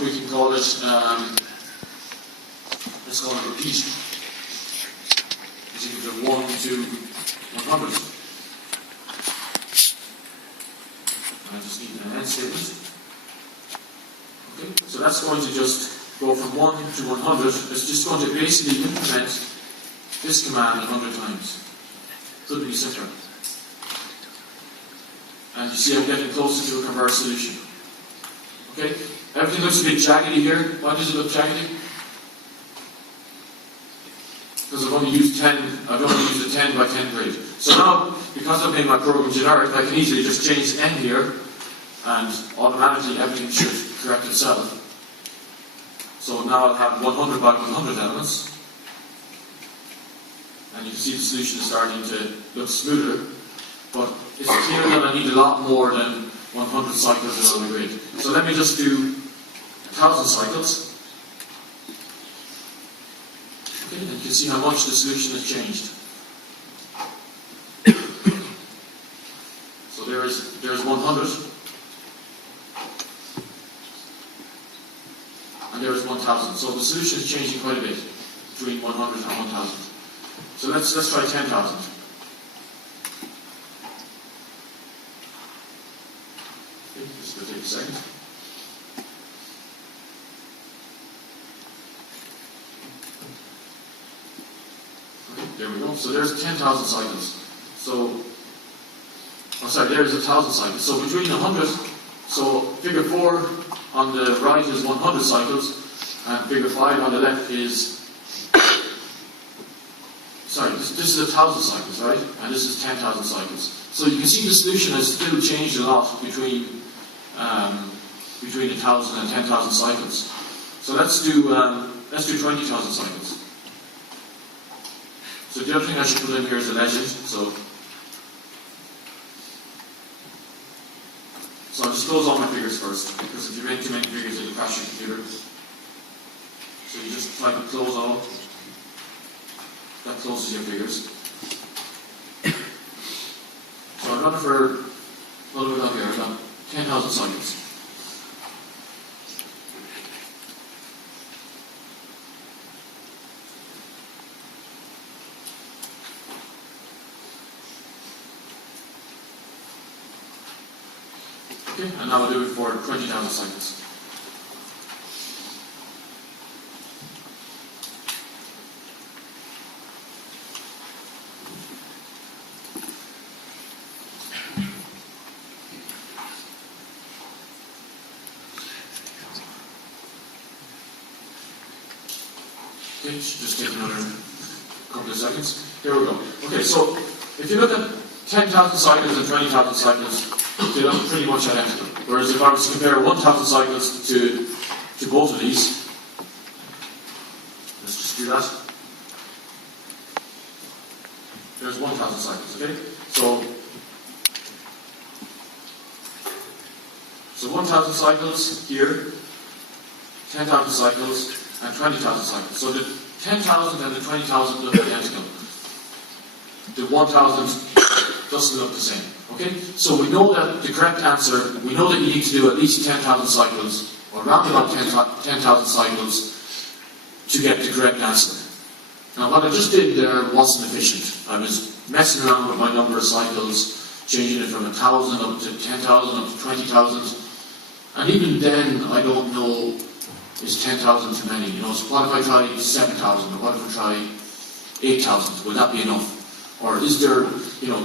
we can call it, let's call it repeat. Is equal to 1 to 100. I just need an end statement. Okay, so that's going to just go from 1 to 100. It's just going to basically implement this command 100 times. Couldn't be simpler. And you see I'm getting closer to a converged solution. Okay? Everything looks a bit jaggedy here. Why does it look jaggedy? Because I've only used a 10 by 10 grid. So now, because I've made my program generic, I can easily just change n here, and automatically everything should correct itself. So now I'll have 100 by 100 elements. And you can see the solution is starting to look smoother. But it's clear that I need a lot more than 100 cycles on the grid. So let me just do 1,000 cycles. Okay, and you can see how much the solution has changed. So there's 100. And there is 1,000. So the solution is changing quite a bit between 100 and 1,000. So let's try 10,000. Okay, just going to take a second. Okay, there we go. So there's 10,000 cycles. So, there's 1,000 cycles. So between 100, so figure 4 on the right is 100 cycles, and figure 5 on the left is, this is 1,000 cycles, right? And this is 10,000 cycles. So you can see the solution has still changed a lot between 1,000 and 10,000 cycles. So let's do 20,000 cycles. So the other thing I should put in here is a legend. So I'll just close all my figures first, because if you make too many figures, it'll crash your computer. So you just type close all. That closes your figures. So I've got it for, what do we got here? I've got 10,000 cycles. Okay, and now we'll do it for 20,000 cycles. Okay, should just take another couple of seconds. Here we go. Okay, so if you look at 10,000 cycles and 20,000 cycles, they look pretty much identical. Whereas if I was to compare 1,000 cycles to both of these, let's just do that. There's 1,000 cycles, okay? So 1,000 cycles here, 10,000 cycles, and 20,000 cycles. So the 10,000 and the 20,000 look identical. The 1,000 doesn't look the same. Okay? So we know that the correct answer, we know that you need to do at least 10,000 cycles, or around about 10,000 cycles, to get the correct answer. Now what I just did there wasn't efficient. I was messing around with my number of cycles, changing it from 1,000 up to 10,000 up to 20,000. And even then, I don't know, is 10,000 too many? You know, so what if I try 7,000, or what if I try 8,000? Will that be enough? Or is there, you know,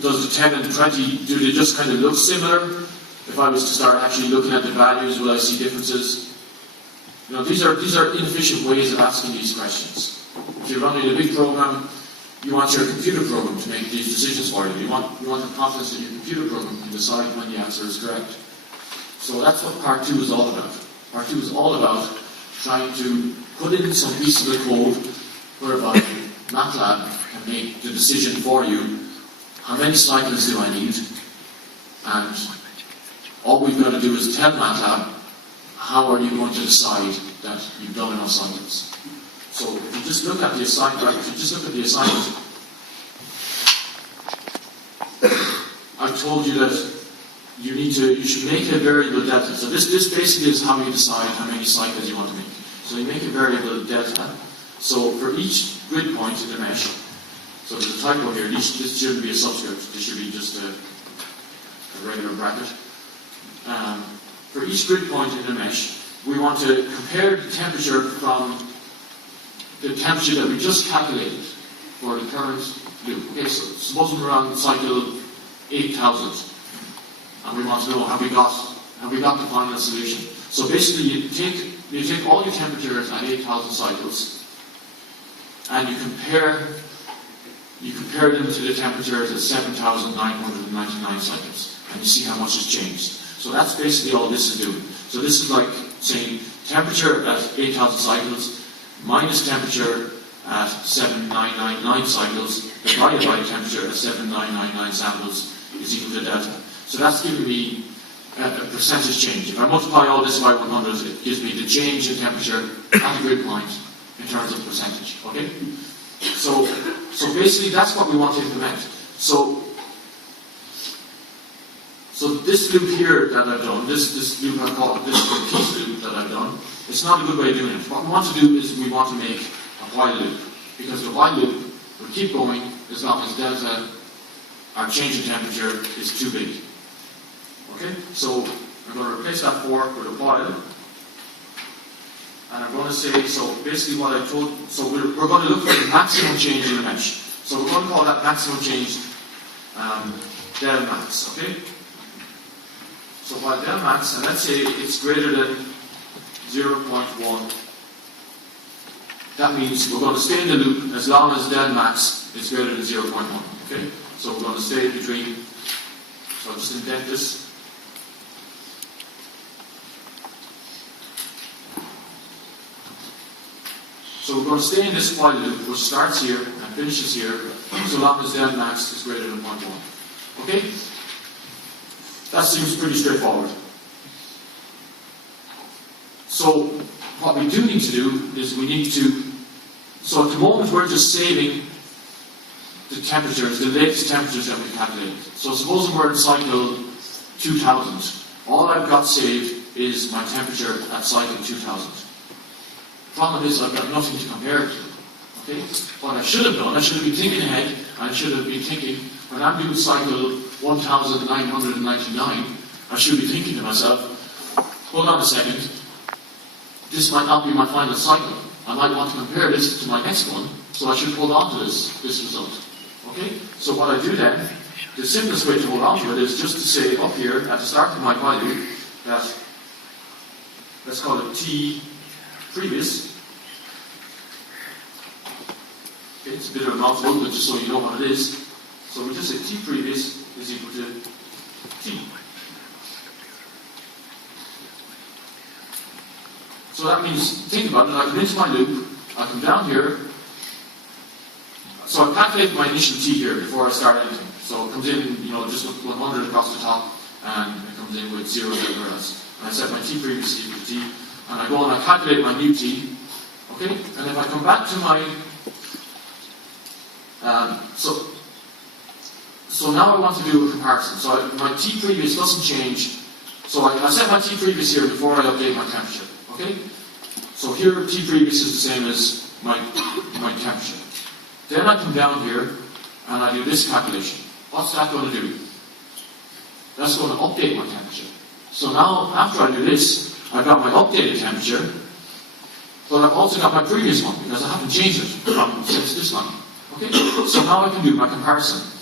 does the 10 and the 20, do they just kind of look similar? If I was to start actually looking at the values, will I see differences? You know, these are inefficient ways of asking these questions. If you're running a big program, you want your computer program to make these decisions for you. You want the confidence that your computer program can decide when the answer is correct. So that's what part 2 is all about. Part 2 is all about trying to put in some pieces of code whereby MATLAB can make the decision for you. How many cycles do I need? And all we've got to do is tell MATLAB how are you going to decide that you've done enough cycles. So if you just look at the assignment, I've told you that you should make a variable delta. So this basically is how you decide how many cycles you want to make. So you make a variable delta. So for each grid point in the mesh, so there's a typo here, this shouldn't be a subscript, this should be just a regular bracket. For each grid point in the mesh, we want to compare the temperature from the temperature that we just calculated for the current loop. Okay, so suppose we're on cycle 8,000, and we want to know have we got the final solution. So basically, you take all your temperatures at 8,000 cycles, and you compare them to the temperatures at 7,999 cycles, and you see how much has changed. So that's basically all this is doing. So this is like saying temperature at 8,000 cycles minus temperature at 7,999 cycles divided by temperature at 7,999 samples is equal to delta. So that's giving me a percentage change. If I multiply all this by 100, it gives me the change in temperature at the grid point in terms of percentage. Okay? So basically that's what we want to implement. So this loop here that I've done, this loop I call it, this repeat loop that I've done, it's not a good way of doing it. What we want to do is we want to make a while loop. Because the while loop will keep going as long as delta, our change in temperature, is too big. Okay? So I'm going to replace that for with a while. And I'm going to say, so basically what I told, so we're going to look for the maximum change in the mesh. So we're going to call that maximum change del max, okay? So while del max, and let's say it's greater than 0.1, that means we're going to stay in the loop as long as del max is greater than 0.1, okay? So we're going to stay between, so I'll just indent this. So we're going to stay in this while loop, which starts here and finishes here, so long as del max is greater than 0.1. Okay? That seems pretty straightforward. So what we do need to do is we need to, so at the moment we're just saving the temperatures, the latest temperatures that we calculated. So suppose we're in cycle 2000. All I've got saved is my temperature at cycle 2000. The problem is I've got nothing to compare it to. Okay? What I should have done, I should have been thinking ahead, I should have been thinking, when I'm doing cycle 1999, I should be thinking to myself, hold on a second, this might not be my final cycle. I might want to compare this to my next one, so I should hold on to this result. Okay? So what I do then, the simplest way to hold on to it is just to say up here at the start of my value that, let's call it T previous. Okay, it's a bit of a mouthful, but just so you know what it is. So we just say T previous is equal to T. So that means, think about it, I come into my loop, I come down here, so I calculate my initial T here before I start anything. So it comes in, just with 100 across the top, and it comes in with 0 everywhere else. And I set my T previous equal to T, and I go and I calculate my new T, okay? And if I come back to my, so now I want to do a comparison. So my T previous doesn't change, so I set my T previous here before I update my temperature, okay? So here T previous is the same as my temperature. Then I come down here, and I do this calculation. What's that going to do? That's going to update my temperature. So now, after I do this, I've got my updated temperature, but I've also got my previous one, because I haven't changed it since this line. Okay? So now I can do my comparison.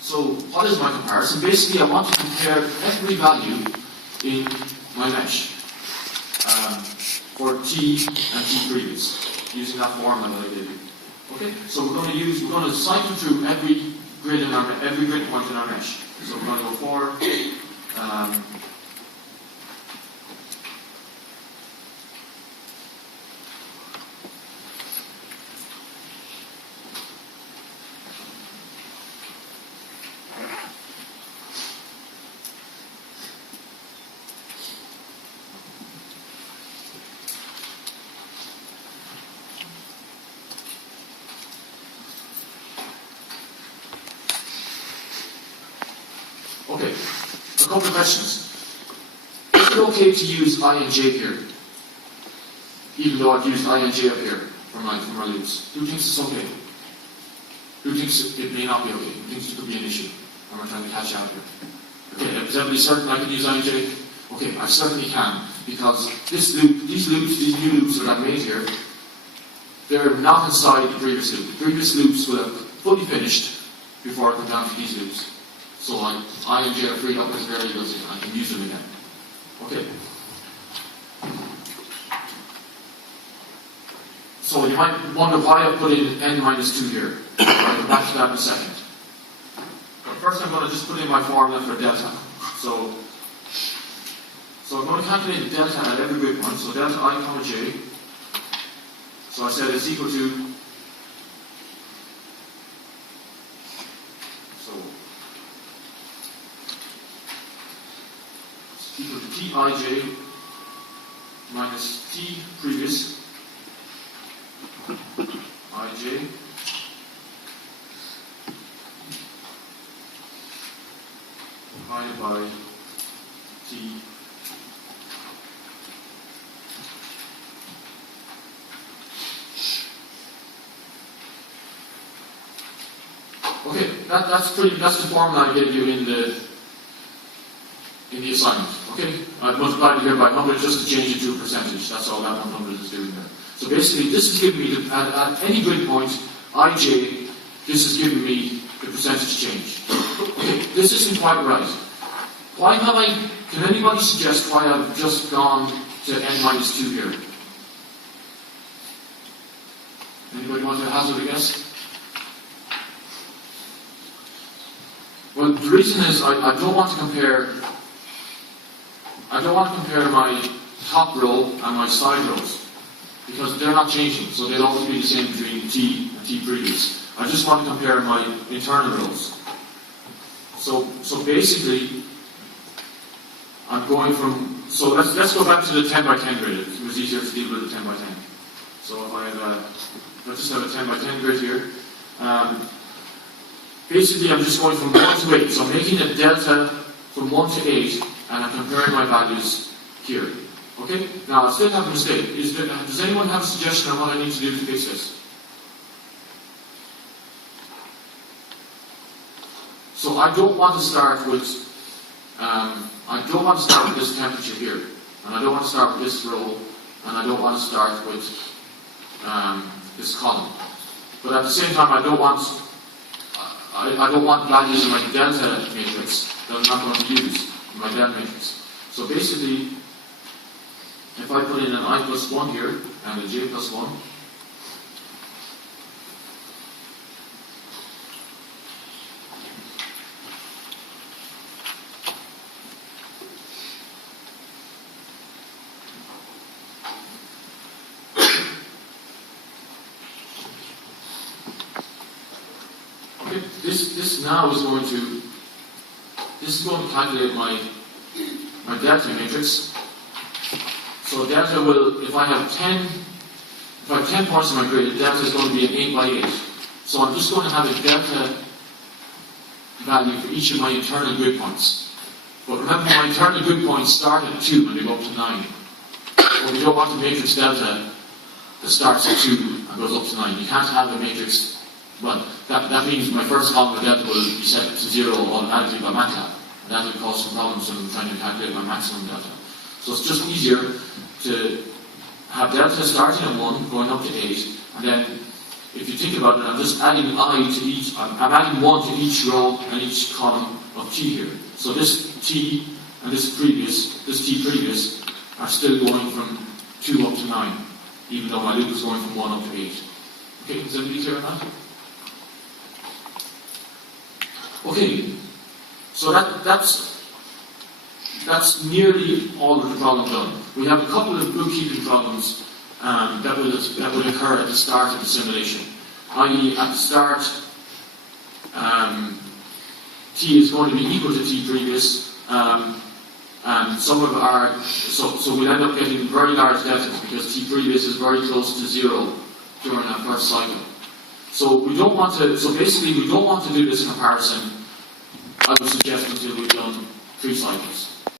So what is my comparison? Basically, I want to compare every value in my mesh for T and T previous, using that formula that I gave you. Okay? So we're going to cycle through every grid point in our mesh. So we're going to go for Okay, a couple of questions. Is it okay to use I and J here? Even though I've used I and J up here for my loops. Who thinks it's okay? Who thinks it may not be okay? Who thinks it could be an issue when we're trying to catch out here? Okay, is everybody certain I can use I and J? Okay, I certainly can, because this loop, these new loops that I've made here, they're not inside the previous loop. The previous loops will have fully finished before I come down to these loops. So I and J are freed up as variables and I can use them again. Okay. So you might wonder why I put in n minus 2 here. I'll come back to that in a second. But first I'm going to just put in my formula for delta. So I'm going to calculate the delta at every grid point. So delta I comma j. So I said it's equal to, equal to Tij minus T previous Ij divided by T okay, that's the formula I gave you in the assignment. Okay? I've multiplied it here by 100 just to change it to a percentage. That's all that 100 is doing there. So basically, this is giving me, at any grid point, Ij, this is giving me the percentage change. Okay, this isn't quite right. Why have can anybody suggest why I've just gone to n minus 2 here? Anybody want to hazard a guess? Well, the reason is I don't want to compare my top row and my side rows, because they're not changing, so they'll always be the same between T and T previous. I just want to compare my internal rows. So basically, I'm going from, so let's go back to the 10 by 10 grid. It was easier to deal with the 10 by 10. So if I have let's just have a 10 by 10 grid here. Basically, I'm just going from 1 to 8. So I'm making a delta from 1 to 8, and I'm comparing my values here. Okay? Now, I still have a mistake. Does anyone have a suggestion on what I need to do to fix this? So I don't want to start with this temperature here, and I don't want to start with this row, and I don't want to start with this column. But at the same time, I don't want values in my delta matrix that I'm not going to use in my delta matrix. So basically, if I put in an I plus 1 here and a j plus 1, this now is going to calculate my delta matrix. So delta will, if I have 10 points in my grid, delta is going to be an 8 by 8. So I'm just going to have a delta value for each of my internal grid points. But remember, my internal grid points start at 2 and they go up to 9. But we don't want a matrix delta that starts at 2 and goes up to 9. You can't have a matrix. Well, that means my first column of delta will be set to 0 automatically by matlab. And that will cause some problems when I'm trying to calculate my maximum delta. So it's just easier to have delta starting at 1, going up to 8, and then if you think about it, I'm just adding I'm adding 1 to each row and each column of T here. So this T and this T previous are still going from 2 up to 9, even though my loop is going from 1 up to 8. Okay, is everybody clear on that? Okay, so that's nearly all of the problem done. We have a couple of bookkeeping problems that will occur at the start of the simulation. I.e., at the start, T is going to be equal to T previous, and some of our, so we'll end up getting very large deltas because T previous is very close to 0 during our first cycle. So basically we don't want to do this comparison I would suggest until we've done 3 cycles.